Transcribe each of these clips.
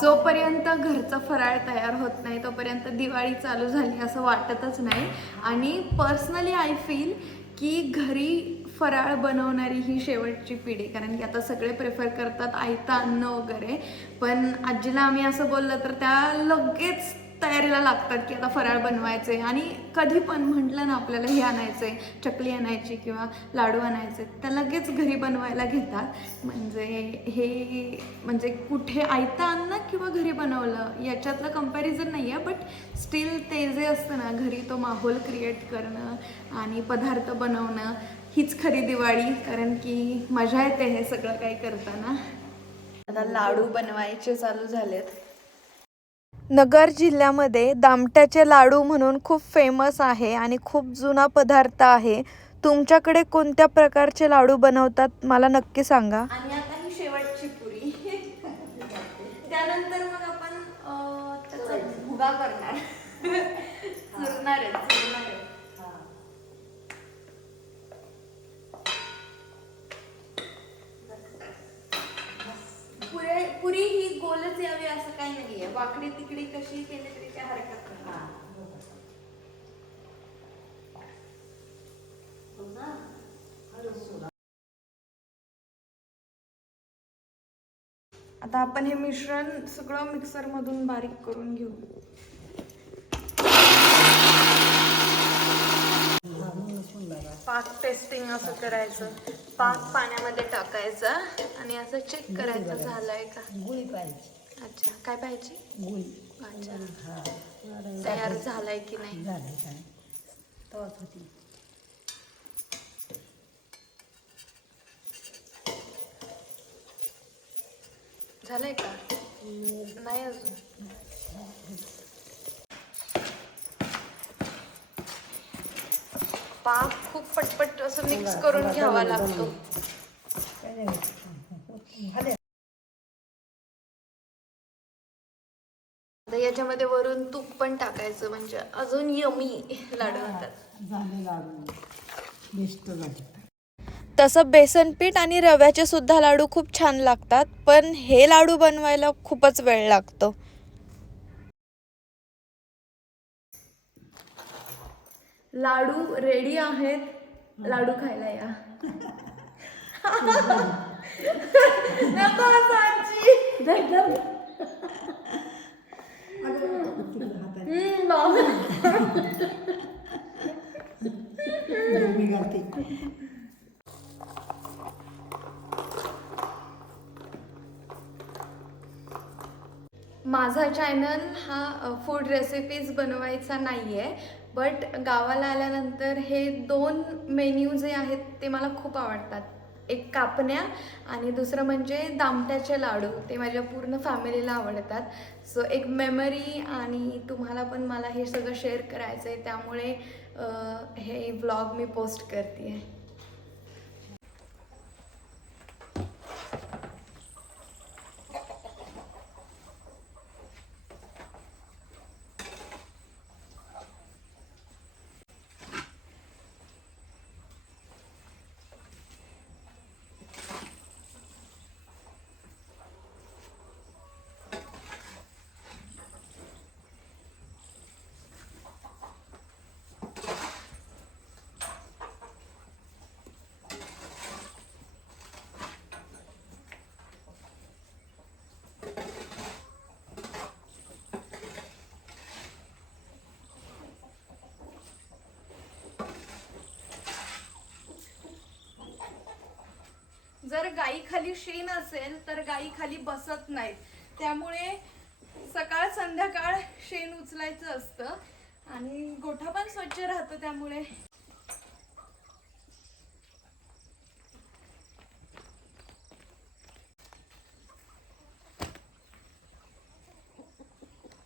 जोपर्यंत घरचं फराळ तयार होत नाही तोपर्यंत दिवाळी चालू झाली असं वाटतच नाही. आणि पर्सनली आय फील की घरी फराळ बनवणारी ही शेवटची पिढी कारण की आता सगळे प्रेफर करतात आयता अन्न वगैरे. पण आजीला आम्ही असं बोललं तर त्या लगेच तयारीला लागतात की आता फराळ बनवायचे आणि कधी पण म्हटलं ना आपल्याला हे आणायचे चकली आणायची किंवा लाडू आणायचे तर लगेच घरी बनवायला घेतात. म्हणजे हे म्हणजे कुठे आयतं अन्न किंवा घरी बनवलं याच्यातलं कंपॅरिझन नाही आहे बट स्टील ते जे असतं ना घरी तो माहोल क्रिएट करणं आणि पदार्थ बनवणं हीच खरी दिवाळी. कारण की मजा येते हे सगळं काही करताना. आता लाडू बनवायचे चालू झालेत. नगर जिल्ह्यामध्ये दामट्याचे लाडू म्हणून खूप फेमस आहे आणि खूप जुना पदार्थ आहे. तुमच्याकडे कोणत्या प्रकारचे लाडू बनवतात? मला नक्की सांगा. आणि आता ही शेवटची पुरी. त्यानंतर मग आपण अं, त्याचा भुगा करणार. चुरणार आहे चुरणार आहे पुरे पुरी ही गोलच यावी असं काही नाहीये. वाकडी तिकडी कशी केली तरी काय हरकत नाही. आता आपण हे मिश्रण सगळं मिक्सर मधून बारीक करून घेऊ. पाक टेस्टिंग असं करायचं. पाक पाण्यामध्ये टाकायचा आणि असं चेक करायचं झालंय का? गुळी पाहिजे. अच्छा काय पाहिजे? गुळी. अच्छा. तयार झालाय की नाही? झालं काय तवाच होती. झालंय का? नाही. अजून. पाक खूप पटपट असं मिक्स करून घ्यावा लागतो. याच्यामध्ये वरून तूप पण टाकायचं म्हणजे अजून यमी लाडू होतात. झाले लाडू. बेस्ट झाले. तसं बेसन पीठ आणि रव्याचे सुद्धा लाडू खूप छान लागतात पण हे लाडू बनवायला खूपच वेळ लागतो. लाडू रेडी आहेत. लाडू खायला या. नको माझा चॅनल हा फूड रेसिपीज बनवायचा नाही आहे बट गावाला आल्यानंतर हे दोन मेन्यू जे आहेत ते मला खूप आवडतात. एक कापण्या आणि दुसरं म्हणजे दामट्याचे लाडू. ते माझ्या पूर्ण फॅमिलीला आवडतात. सो एक मेमरी आणि तुम्हाला पण मला हे सगळं शेअर करायचं आहे त्यामुळे हे व्लॉग मी पोस्ट करते आहे गायीखाली गाई खाली शेण असेल तर गाई खाली बसत नाहीत. त्यामुळे सकाळ संध्याकाळ शेण उचलायचं असतं आणि गोठा पण स्वच्छ राहतो त्यामुळे.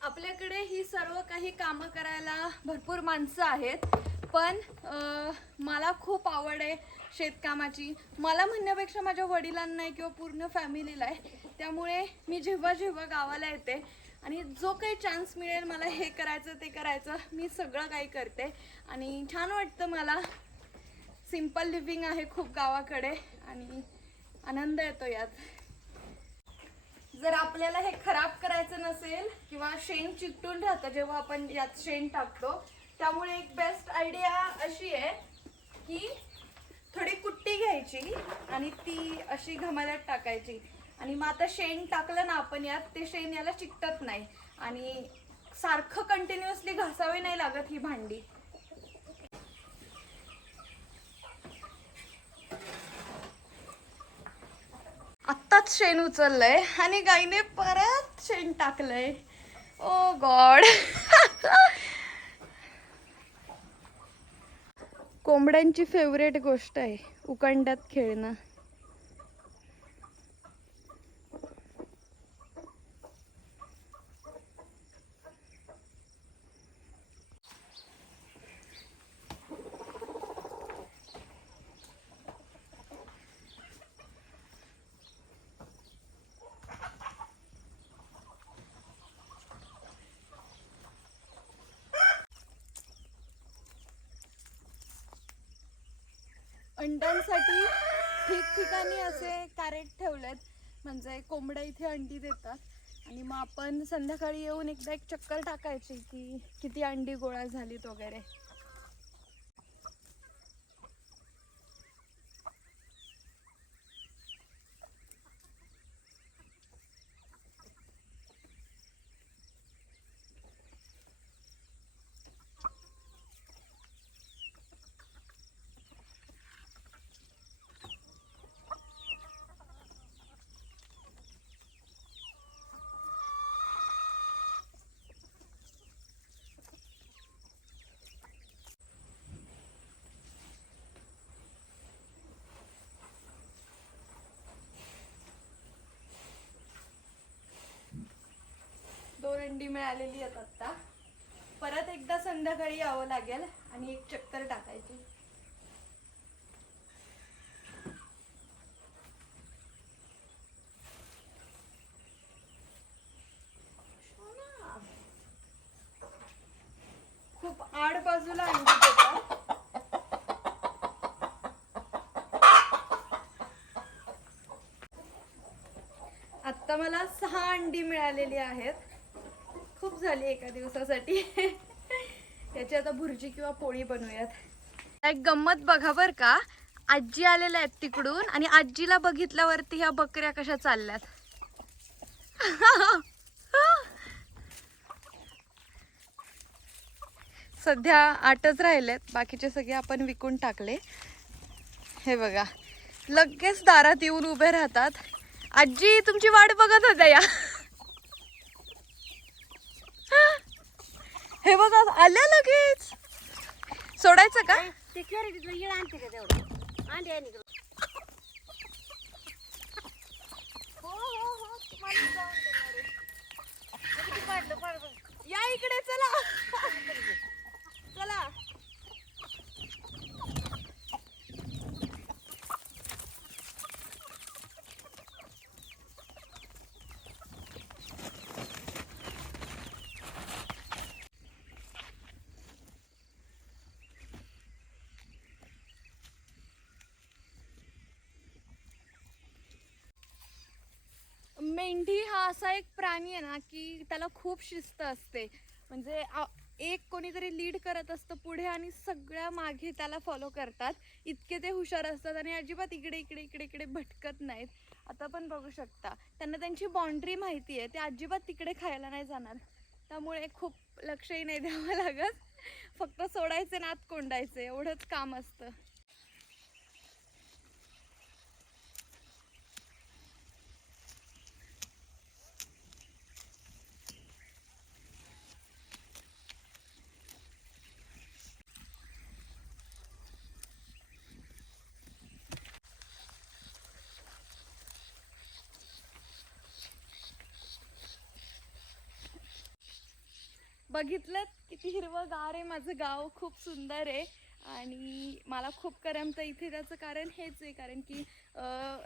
आपल्याकडे ही सर्व काही कामं करायला भरपूर माणसं आहेत पण अं, मला खूप आवड आहे शेतकामाची. मला म्हणण्यापेक्षा माझ्या वडिलांना आहे किंवा पूर्ण फॅमिलीला आहे. त्यामुळे मी जेव्हा जेव्हा गावाला येते आणि जो काही चान्स मिळेल मला हे करायचं ते करायचं मी सगळं काही करते. आणि छान वाटतं मला. सिंपल लिव्हिंग आहे खूप गावाकडे आणि आनंद येतो यात. जर आपल्याला हे खराब करायचं नसेल किंवा शेण चिकटून राहतं जेव्हा आपण यात शेण टाकतो त्यामुळे एक बेस्ट आयडिया अशी आहे की थोडी कुट्टी घ्यायची आणि ती अशी घमाल्यात टाकायची. आणि मग आता शेण टाकलं ना आपण यात ते शेण याला चिकटत नाही. आणि सारखं कंटिन्युअसली घासावी नाही लागत ही भांडी. आत्ताच शेण उचललंय आणि गाईने परत शेण टाकलंय. ओ गॉड. कोंबड्यांची फेवरेट गोष्ट आहे उकंड्यात खेळणं. अंड्यांसाठी ठिकठिकाणी असे कॅरेट ठेवलेत. म्हणजे कोंबड्या इथे अंडी देतात. आणि मग आपण संध्याकाळी येऊन एकदा एक चक्कर टाकायची की किती अंडी गोळा झालीत वगैरे. दोन मिळालेली आहेत आता. परत एकदा संध्याकाळी यावं लागेल आणि एक चक्कर टाकायची. खूप आड बाजूला अंडी आत्ता मला सहा अंडी मिळालेली आहेत. खूप झाली एका दिवसासाठी. याची आता भुर्जी किंवा पोळी बनवूयात. एक गंमत बघा बर का. आजी आलेल्या आहेत तिकडून आणि आजीला बघितल्यावरती ह्या बकऱ्या कशा चालल्यात. सध्या आठच राहिलेत. बाकीचे सगळे आपण विकून टाकले. हे बघा. लगेच दारात येऊन उभे राहतात. आजी तुमची वाट बघत होत्या या. हे बघा आल्या लगेच. सोडायचं का? ते येळ आणते का तेवढं? आणते आणि या इकडे चला. चला मेंढी हा असा एक प्राणी आहे ना की त्याला खूप शिस्त असते. म्हणजे एक कोणीतरी लीड करत असतं पुढे आणि सगळ्या मागे त्याला फॉलो करतात. इतके ते हुशार असतात आणि अजिबात इकडे इकडे इकडे इकडे भटकत नाहीत. आता पण बघू शकता. त्यांना त्यांची बाउंड्री माहिती आहे. ते अजिबात तिकडे खायला नाही जाणार. त्यामुळे खूप लक्षही नाही द्यावं लागत. फक्त सोडायचे नात कोंडायचे. एवढंच काम असतं. बघितलं किती हिरवं गार आहे माझं गाव खूप सुंदर आहे. आणि मला खूप करमतं इथे त्याचं कारण हेच आहे कारण की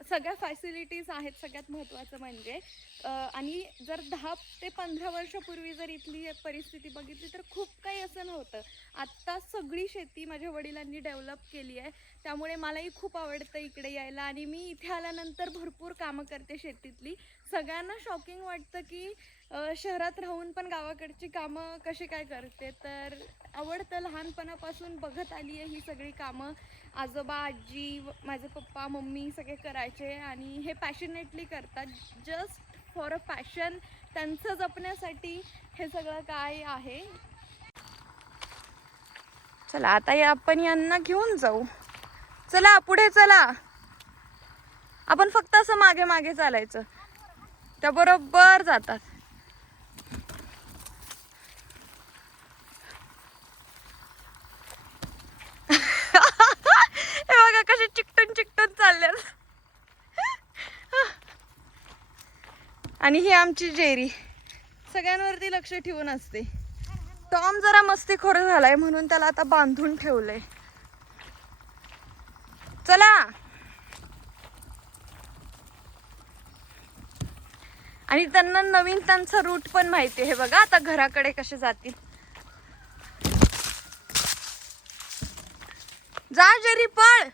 सगळ्या फॅसिलिटीज आहेत सगळ्यात महत्त्वाचं म्हणजे. आणि जर दहा ते पंधरा वर्षापूर्वी जर इथली परिस्थिती बघितली तर खूप काही असं नव्हतं. आत्ता सगळी शेती माझ्या वडिलांनी डेव्हलप केली आहे. त्यामुळे मलाही खूप आवडतं इकडे यायला आणि मी इथे आल्यानंतर भरपूर कामं करते शेतीतली. सगळ्यांना शॉकिंग वाटतं की शहरात राहून पण गावाकडची कामं कशी काय करते? तर आवडतं लहानपणापासून बघत आली आहे ही सगळी कामं. आजोबा आजी माझे पप्पा मम्मी सगळे करायचे आणि हे पॅशनेटली करतात. जस्ट फॉर अ पॅशन त्यांचं जपण्यासाठी हे सगळं काय आहे? चला आता या आपण यांना घेऊन जाऊ. चला पुढे चला. आपण फक्त असं मागे मागे चालायचं. त्या बरोबर जातात हे बघा कसे चिकटून चिकटून चालल्यात. आणि ही आमची जेरी. सगळ्यांवरती लक्ष ठेवून असते. टॉम जरा मस्तीखोर झालाय म्हणून त्याला आता बांधून ठेवलंय. चला. आणि त्यांना नवीन त्यांचा रूट पण माहिती आहे. बघा आता घराकडे कसे जातील. जा जरी पळ.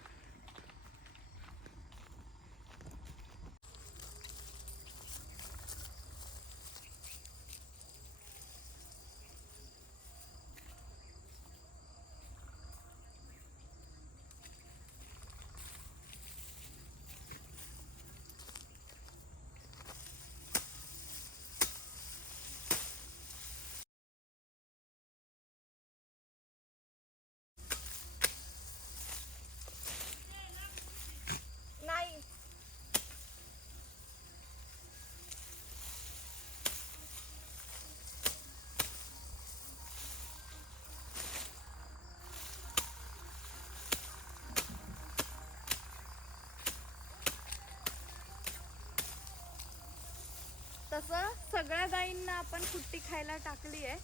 तसं सगळ्या गायींना आपण कुट्टी खायला टाकली आहे.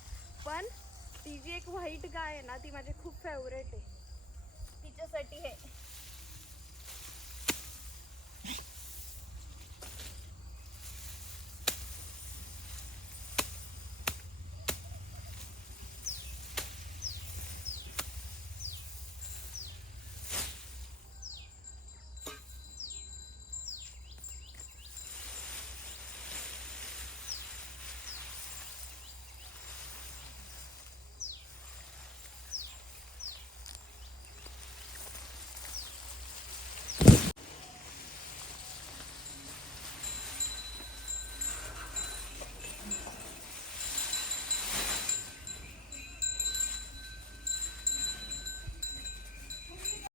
पण ती जी एक व्हाईट गाय आहे ना ती माझी खूप फेवरेट आहे. तिच्यासाठी हे.